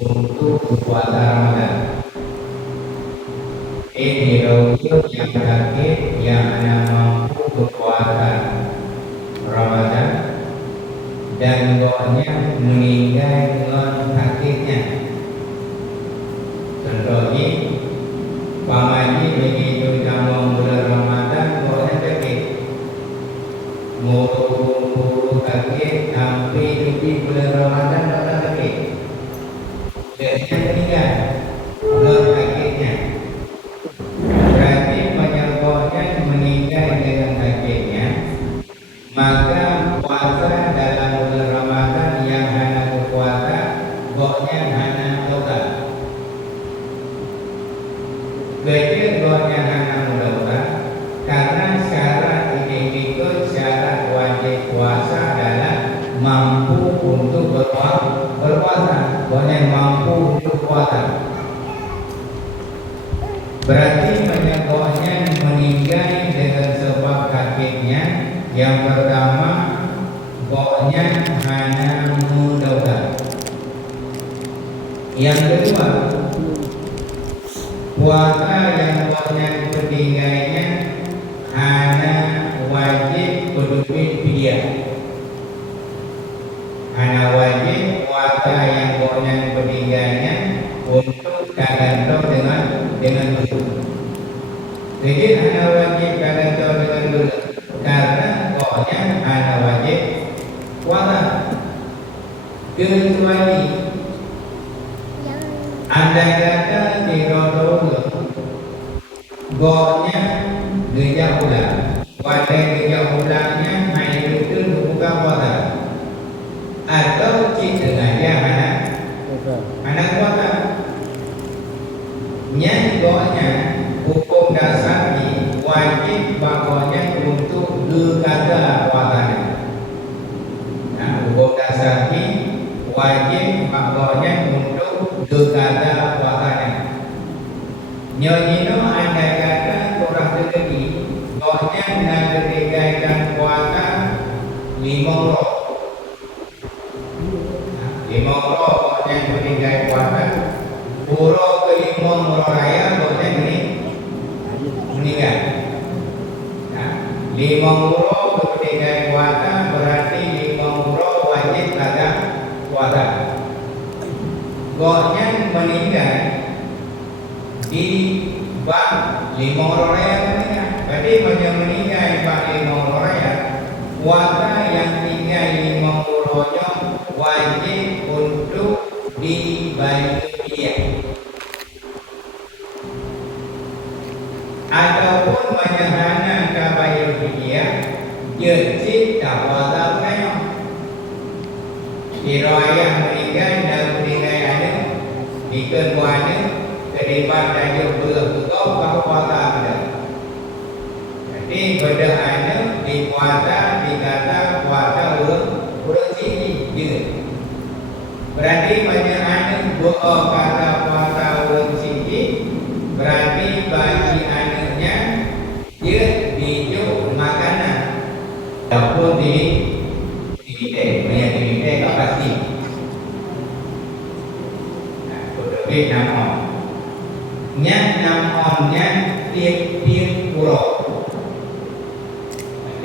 untuk puasa Ramadan. Ini rojul yang sakit yang anak mampu berpuasa Ramadan dan buatnya meninggal fidyah Hanya wajib puasa yang boknya ketiganya Untuk kagantung dengan dengan betul. Jadi hanya kagantung dengan betul Karena boknya hanya wajib puasa Kecuali Andai kata dirodo Goknya gejak bulan Pada gejak bulannya Hanya itu buka puasa Atau cik sengaja anak Anak puasa Yang goknya Hukum dasar ni Wajib bakonya untuk Gekata puasanya Nah, hukum dasar ni Wajib bakonya untuk Gekata puasanya Nyonyino anda kata kurang rezeki Goknya nak ketikaikan puasa Lima roh Lima roh goknya ketikai puasa Puro kelima roh raya goknya ini Meninggal nah, Roh ketikai puasa Berarti lima roh wajib kata puasa Goknya meninggal di bab lima raya meninggal. Berarti macam meninggal di bab lima orang raya, puasa yang tinggal lima orangnya wajib untuk dibayar dia. Puasa kaya. Dirayah meninggal dan meninggal ada, dikeduanya daripada dia berbuka kau puasa ada. Jadi pada anda di puasa dikata puasa ber bersih je. Berarti pada anda buka kata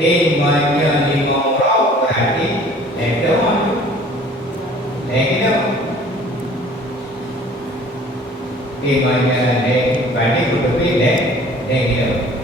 Jadi banyak lima orang berarti itu on. Lagi tu. Di banyak lagi banyak tu lebih leh lagi tu.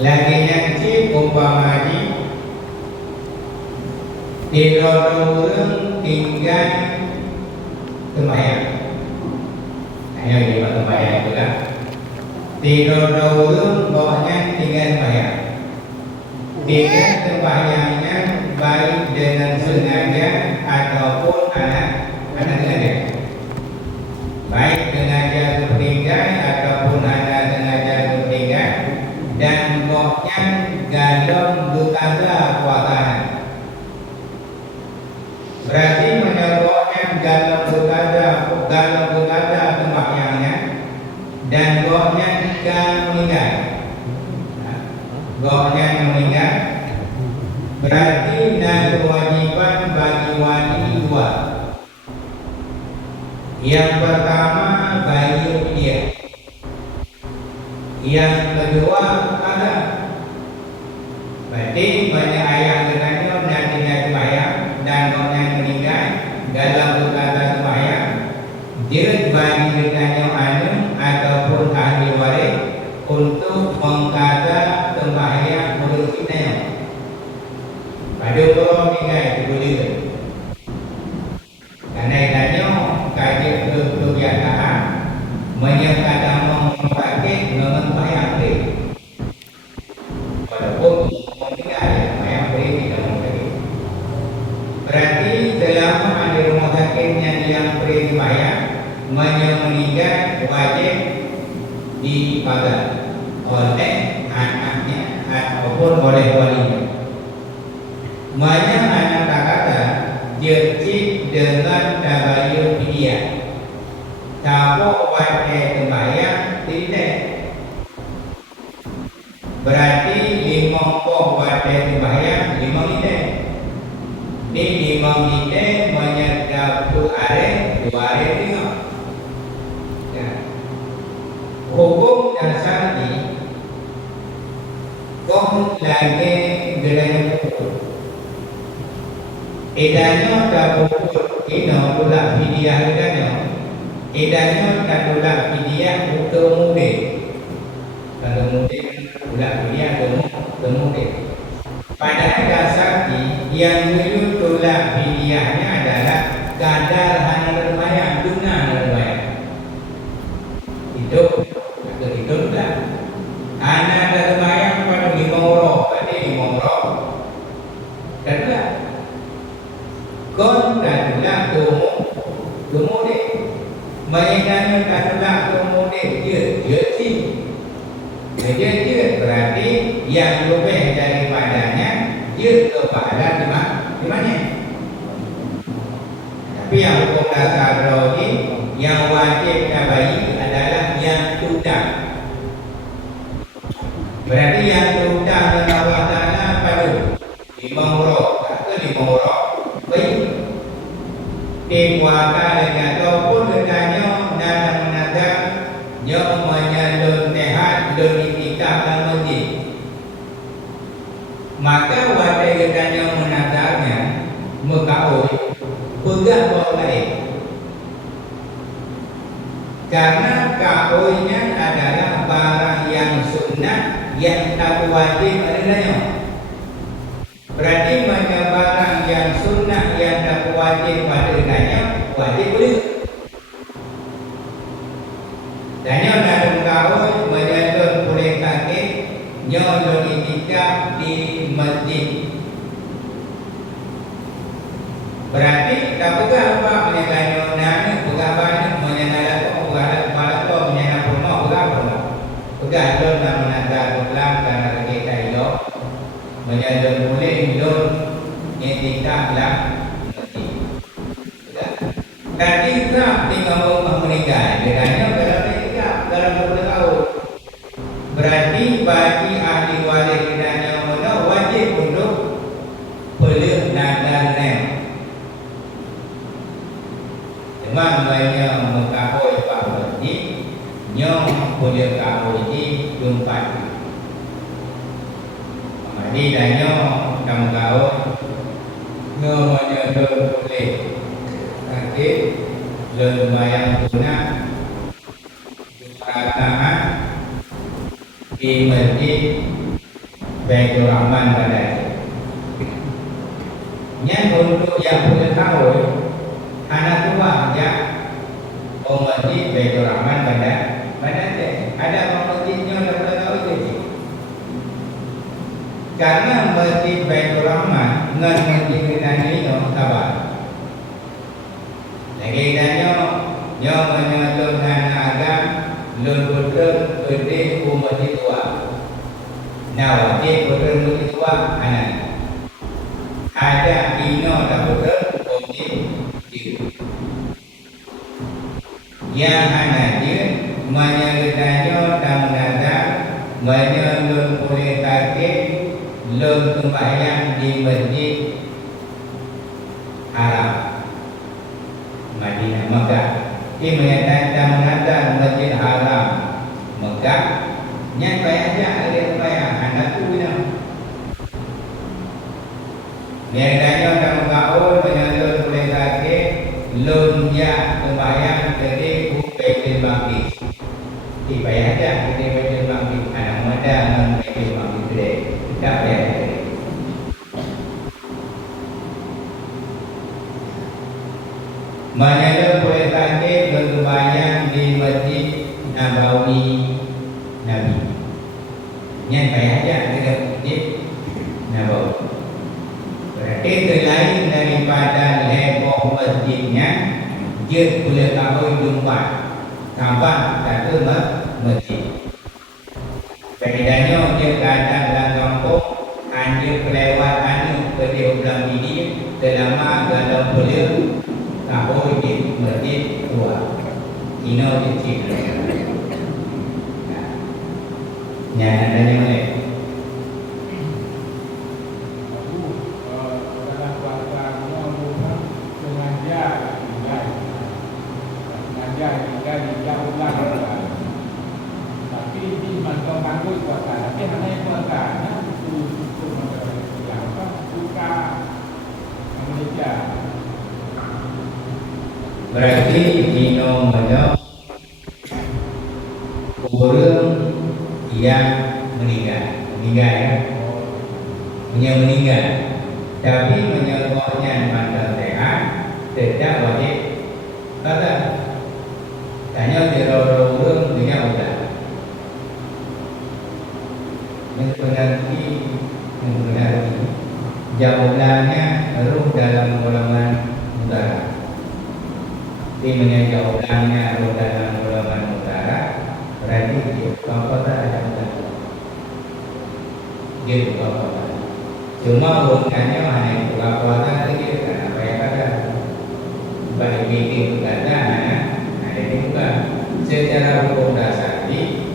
Lagi yang kecil umpama ni Tidak orang tinggal Temayang Hanya di tempat temayang itu kan Tidak orang bawahnya tinggal temayang Tinggal temayangnya Baik dengan sengaja Ataupun anak Anak sengaja Baik sengaja bertinggal Ataupun anak sengaja bertinggal dan boknya galo dalam berkata kuatan. Berarti menyebutkan dalam berkata dalam berkata sembahyangnya dan gohnya jika meninggal. Gohnya meninggal berarti dan kewajiban bagi wali dua. Yang pertama bagi dia. Yang kedua ada Berarti banyak ayat dengannya nantinya sembahyang dan orang meninggal dalam berkata sembahyang dia bagi dengannya anu ataupun ahli waris untuk mengkata sembahyang berusaha. Pada orang meninggal itu boleh. Karena idanya kaji kebiasaan menyebutkan memakai mengembayang Walaupun Berarti selama ada rumah sakitnya yang beri bayar meninggal wajib dipakai oleh anaknya ataupun oleh walinya. Banyak anak kata dengan tabayu dia. Tahu wajib dibayar tidak. Berarti lima pok wajib dibayar lima tidak. Ini imam ini menyedap tu are, dua are tengok. Ya. Hukum dasar ni, kau lagi gerai pukul. Edanya tak pukul, ino pula fidyah edanya. Edanya tak pula fidyah untuk mudik. Kalau mudik, pula fidyah untuk mudik. Pada dasar yang menyuruh tolak fidyahnya adalah kadar hanya lumayan, guna lumayan. Hidup, atau hidup tak. Hanya ada lumayan pada lima orang, berarti lima orang. Kedua, kon dan tolak tumu, tumu ni. Mainannya tak tolak tumu ni, dia, dia sih. Dia dia berarti yang lebih daripadanya dia kepada di mana? Di mana? Tapi yang hukum dasar ini yang wajib bayi adalah yang tudang. Berarti yang tudang dan Allah Taala pada lima huruf, ke lima huruf bayi. Dikuasa dengan ataupun dengannya dan menadang yang menyalun tehat dan itikaf dan masjid. Maka wadai katanya menatanya Meka'oi Pegang orang lain Karena ka'oinya adalah barang yang sunnah Yang tak wajib adanya Berarti mana barang yang sunnah Yang tak wajib adanya Wajib boleh Tanya nak ka'oi Menjatuh boleh kakek Nyolong itikaf di masjid Berarti tak pegang apa menyatakan nana pegang banyak menyatakan apa pegang kepala apa menyatakan rumah pegang rumah pegang don dan menata pegang dan lagi kayu menyatakan boleh don yang tidak lah dan kita tinggal rumah meninggal dengan dalam tidak dalam beberapa tahun berarti bagi ahli waris dan wajib untuk peluk dan nem Memang banyak mengkahoi Pak Haji Nyong punya kahoi ini Jumpat Jadi dah nyong Kamu kahoi Nyong menyedul boleh Nanti Lumayan guna Perasaan Di masjid Baitul Rahman pada Yang untuk yang punya kahoi anak tua ya oh masjid Baitul Rahman pada pada ada orang masjidnya ada pada tahu itu karena masjid Baitul Rahman dengan masjid Nabi no sabar lagi danyo yo menyalur dan agam betul gede ku masjid tua. Nah wajib betul masjid dua anak ada ino tak betul objek dia yang anak dia menyertanya dan mendatang menyelun oleh takik lun sembahyang di masjid Haram Madinah Mekah ini menyatakan mendatang masjid Haram Mekah Nyan bayar aja ada bayar anak tu bilang Niatanya kamu kau menyalur boleh sakit Lun ya membayar jadi Bukaitil Maqdis Dibayar aja jadi Bukaitil Maqdis Anak muda dengan Bukaitil Maqdis today Tak bayar today Menyalur boleh sakit Berbayar di Masjid Nabawi Nabi Nyan bayar aja Dekat Masjid Nabawi Berarti selain daripada lebar masjidnya Dia boleh tahu jumpa Kabar satu masjid Bedanya dia keadaan dalam kampung Hanya kelewatan ke dia ulang ini Selama dalam boleh Tahu di masjid tua Ini dia cik Yang adanya boleh Berarti Dino Menyok Orang yang meninggal. Meninggal ya? Punya meninggal. Tapi menyebutnya pada sehat Tidak wajib Kata Tanya dia orang-orang punya udah Yang penanti Jauhlannya Ruh dalam golongan udara. Di menjaga ulangnya dalam golongan dia bukan kota ada utara dia bukan kota cuma hubungannya hanya bukan kota lagi karena apa yang kata bagi meeting kata ada ini bukan secara hukum dasar di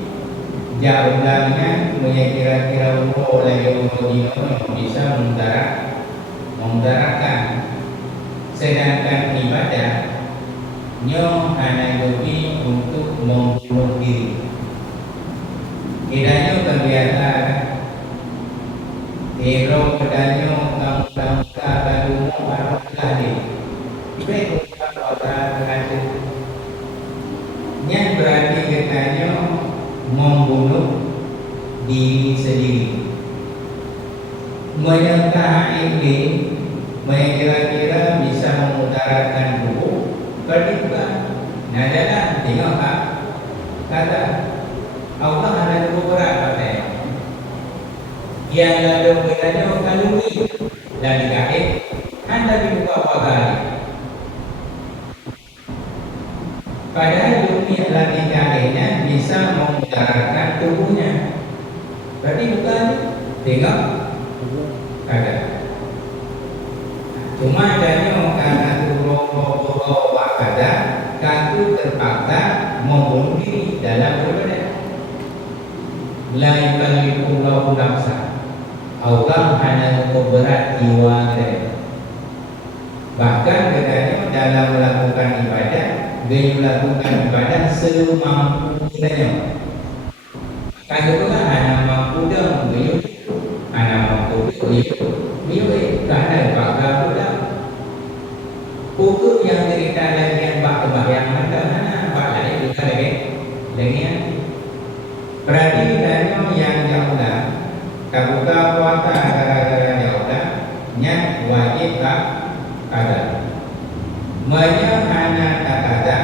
jaulangnya punya kira-kira umur oleh umur yang bisa mendarat memudaratkan sedangkan ibadah nyo hanya yogi untuk membunuh diri. Kiranya kebiasaan Hero kedanyo kamu kamu kamu arah lagi. Baik untuk kota berhasil. Yang berarti katanya membunuh diri sendiri. Menyangka ini kira-kira bisa memutarakan Berarti bukan Nah jangan tengok tak Kata Allah ada dua katanya Yang ada bedanya kalungi Dan dikait Anda dibuka apa kali Padahal dunia lagi kaitnya bisa memudaratkan tubuhnya. Berarti bukan Tengok. Ada. Cuma adanya pada kaku terpaksa membunuh diri dalam beribadah. Lain kali pulau nafsa. Allah hanya berat jiwa. Bahkan katanya dalam melakukan ibadah, dia melakukan ibadah semampunya. Kan itu kan hanya mampu dah, dia hanya mampu dia, dia tak ada bakal pula. Pukul yang cerita lagi yang bak kebayang ada mana bak lain juga lagi lagi yang berarti dari yang jauh dah kabuka puasa gara-gara jauh dah nya wajib tak ada Maya hanya tak ada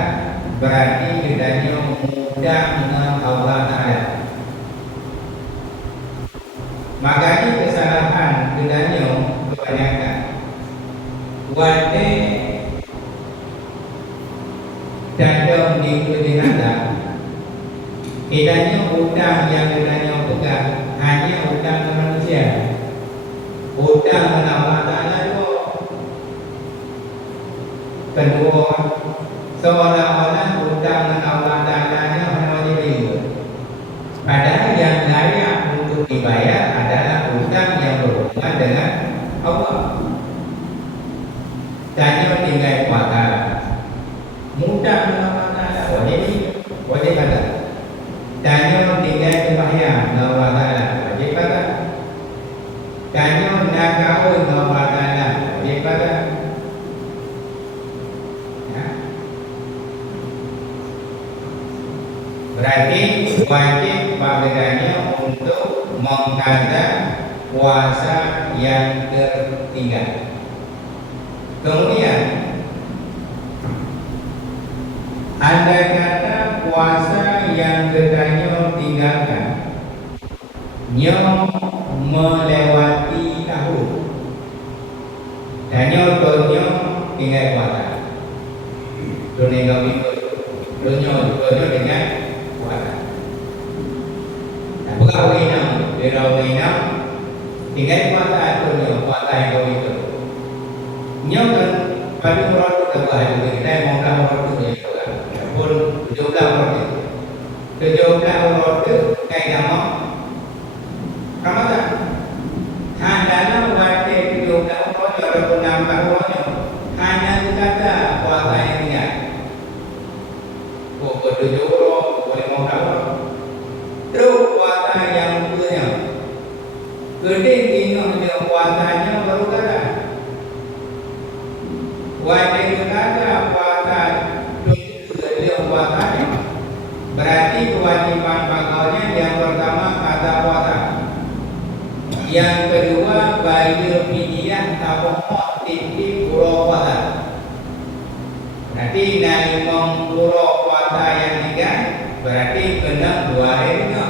berarti kita mudah dengan Allah Taala Makanya kesalahan kita kebanyakan Wajib Dadam di jenazah Kiranya utang yang kiranya pegang Hanya utang manusia. Hutang dengan Allah Ta'ala itu kedua seolah-olah hutang dengan Allah Ta'ala nya wajib juga padahal yang layak untuk dibayar adalah hutang yang berhubungan dengan Allah tanya tinggal kuasa mudah dengan Allah Ta'ala wajib wajib ada tanya tinggal sembahyang dengan Allah Ta'ala wajib ada Kanyo nak kawin dengan Allah Ta'ala Wajib pada ya. Berarti wajib padanya untuk mengkata puasa yang tertinggal Kemudian Anda kata puasa yang katanya tinggalkan Nyom melewati tahun Tanya dunia tinggal kuasa Dunia kau ikut Dunia dunia dengan kuasa Nah, bukan wina Dia wina Tinggal kuasa dunia kuasa yang kau ikut Nyom kan pada orang itu tak boleh juga kita mau dah orang itu ya pun jumlah orang itu kejumlah orang itu kayak nama Ramadan Hanya wate video dan rojo dan nambah rojo hanya kata puasa yang dia. Kau bertujuh roh, boleh mau roh. Terus puasa yang punya. Gede tinggal dia puasanya baru kata. Wate kata puasa dia puasanya. Berarti kewajiban pakalnya yang pertama kata puasa. Yang kedua bayar fidyah tabok titik pulau puasa. Berarti dari pulau puasa yang tiga berarti kena dua hari juga.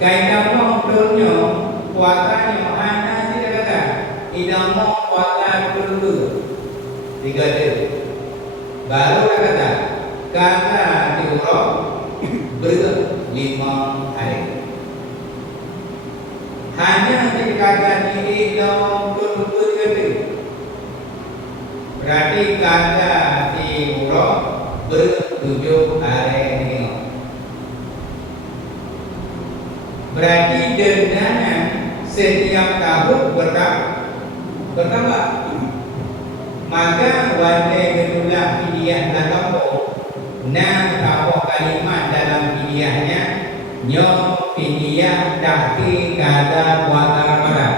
Kaitan mau dunia puasanya hanya tidak kata. Tidak mau puasa dulu tiga hari. Baru kata kata diurut berlima hari. Hanya dikatakan ini dalam betul kata. Berarti kata di urut bertujuh hari ini berarti dendanya setiap tahun bertambah. Bertambah maka wajah ketulah fidyah dalam enam tahun kalimat dalam fidyahnya Nyom fidyah tahki kata puasa Ramadan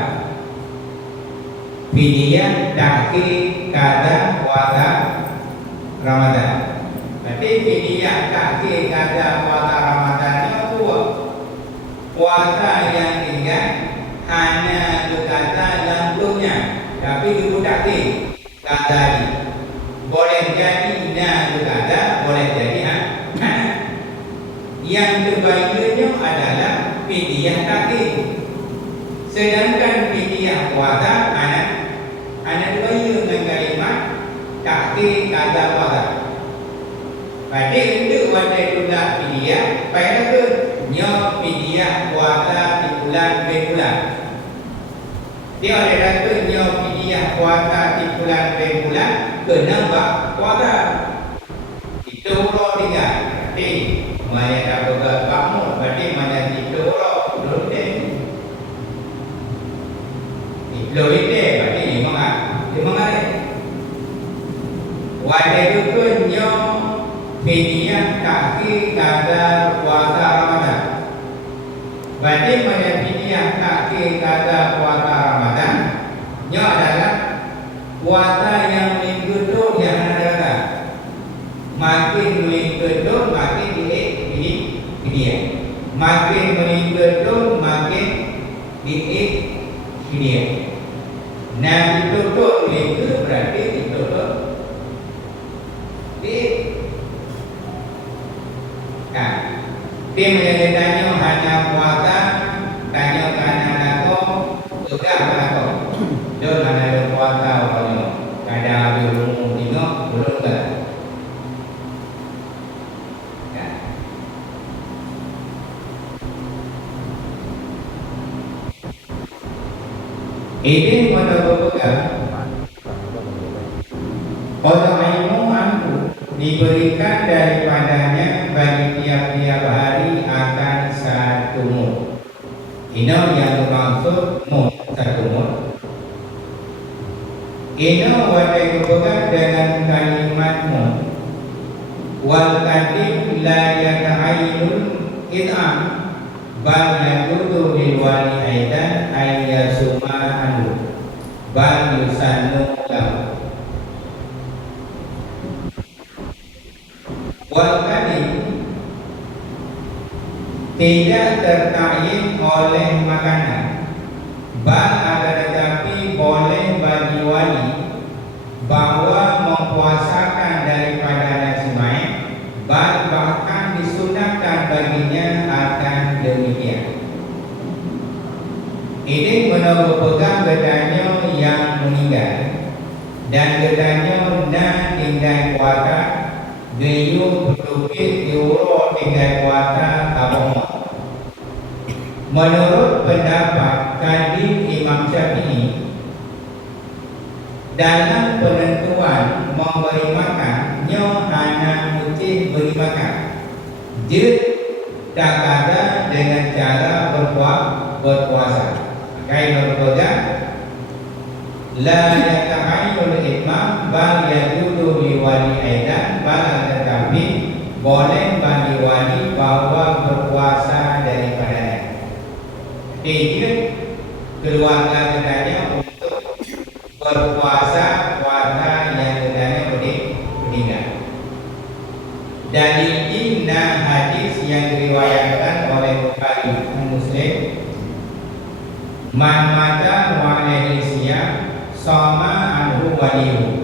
Fidyah tahki kata puasa Ramadan. Berarti fidyah tahki kata puasa Ramadan dua Puasa yang tinggal hanya berkata lambungnya Tapi itu tahki kata ini Boleh jadi na berkata boleh jadi ha yang terbaiknya adalah fidyah takdir. Sedangkan fidyah puasa anak anak terbaik dengan kalimat takdir kata puasa. Pada untuk wajah itulah fidyah, pada ke nyo fidyah puasa di bulan bulan. Dia ada kata nyo fidyah puasa di bulan bulan kena buat puasa. cả khi dia menjadi hanya puasa tanya kerana aku juga aku dia mana puasa orang kadang ada rumah tengok belum tak Ini menemukan Ini yang bermaksud mut satu mut. Ini wadai kepegang dengan kalimat mut. Wal kadim la yata'ayyul id'am bal yakutu bil wali aidan ayyasuma anu bal yusannu lahu wal kadim tidak tertayin oleh makanan. Bal ada tetapi boleh bagi wali bahawa mempuasakan daripada bal bahkan disunahkan baginya akan demikian. Ini menurut pegang gedanya yang meninggal dan gedanya nak tinggal kuasa Gayu berlukit diurut dengan kuasa Menurut pendapat Kadim Imam Syafi'i Dalam penentuan memberi makan Nyo hanya mesti beri makan. Dia tak ada dengan cara berpuasa. Berpuasa Kaya berpuasa La yata'ayyul imam bal yajudu li wali aidan bal tetapi boleh berpuasa puasa yang kedanya meninggal. Dari inna hadis yang diriwayatkan oleh Bukhari Muslim Man mata wa sama anhu waliyu